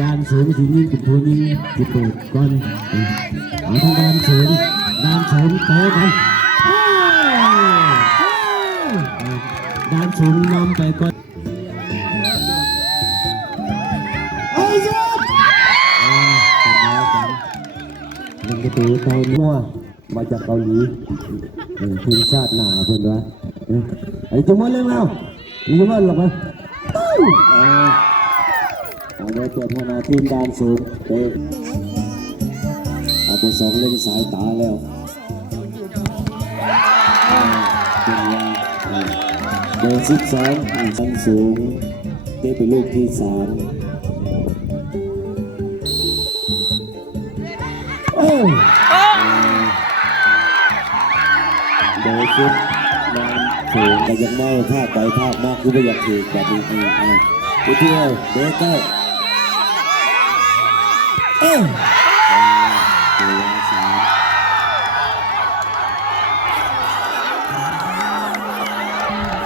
ด้านสูงถึงยิงเป็นผู้ยิงที่เปิดก่อนเอาทางด้านสูงเตะกันด้านสูงนำไปก่อนหนึ่งประตูเกาหลีมาจากเกาหลีทีมชาติหนาเพื่อนวะไอ้จุ๊บมันเล่นแล้วจุ๊บมันหรอกมั้ยเอาไว้ตัวพนาทีมด้านสูงเตะเอาตัวสองเล่นสายตาแล้วเบอร์12ชั้นสูงเตะไปลูกที่3เบอร์10นางสูงก็ยังไม่ภาคไปภาคมากคือไม่อยากถือแบบนี้ไปเที่ยวเบอร์9